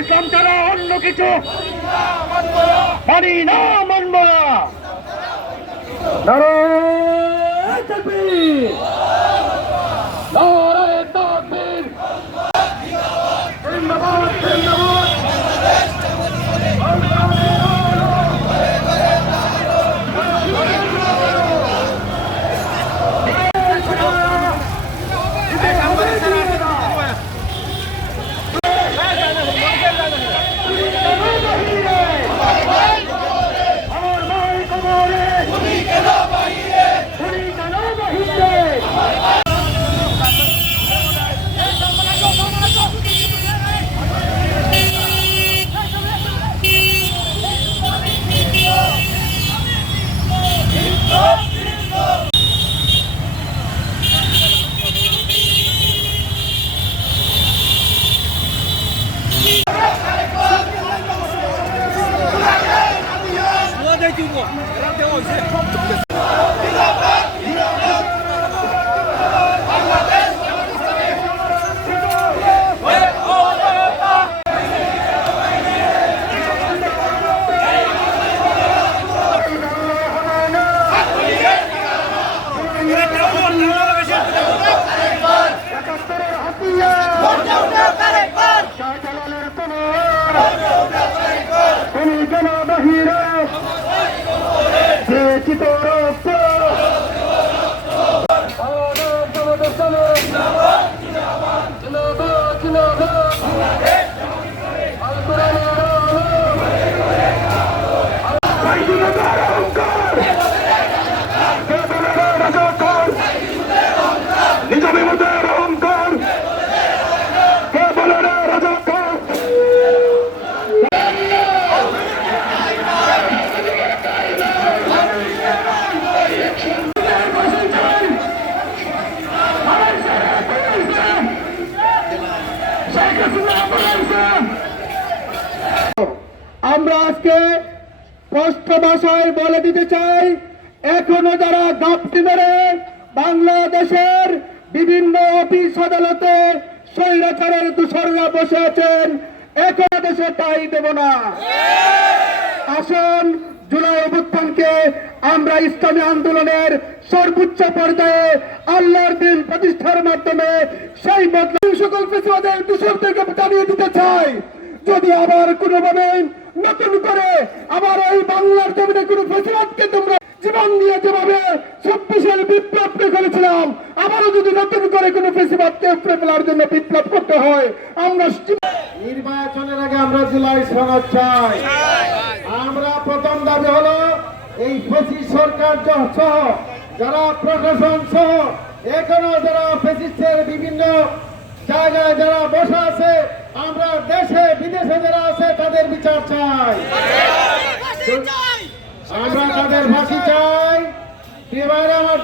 ইসলাম ছাড়া অন্য কিছু? মানি না মানব না। Đi ngủ, em. পেয়েছি তো রক্ত আমাদের তোমাদের চলো আজকে স্পষ্ট ভাষায় বলে দিতে চাই, এখনও যারা গাপটি মেরে বাংলাদেশের বিভিন্ন অফিস আদালতে স্বৈরাচারের দূষররা বসে আছেন, এখন দেশে তাই দেব না। আসুন, জুলাই অভ্যুত্থানকে আমরা ইসলামী আন্দোলনের সর্বোচ্চ পর্যায়ে আল্লাহর দিন প্রতিষ্ঠার মাধ্যমে সেই বদলা সকল পেশাদের দূষরদেরকে জানিয়ে দিতে চাই, যদি আবার কোনোভাবে নতুন করে আবার এই বাংলার জমিনে কোনো ফেসিলাতকে তোমরা জীবন দিয়ে যেভাবে চব্বিশের বিপ্লব করেছিলাম আবারও যদি নতুন করে কোনো ফেসিবাদকে উপরে ফেলার জন্য বিপ্লব করতে হয়, আমরা নির্বাচনের আগে আমরা জুলাই সনদ চাই। আমরা প্রথম দাবি হলো এই ফেসিস সরকার সহ, যারা প্রশাসন সহ, এখনও যারা ফেসিস্টের বিভিন্ন জায়গায় যারা বসা আছে আমরা দেশে বিদেশে যারা আছে তাদের বিচার চাই। আমরা তাদের ফাঁসি চাই। এবার আমার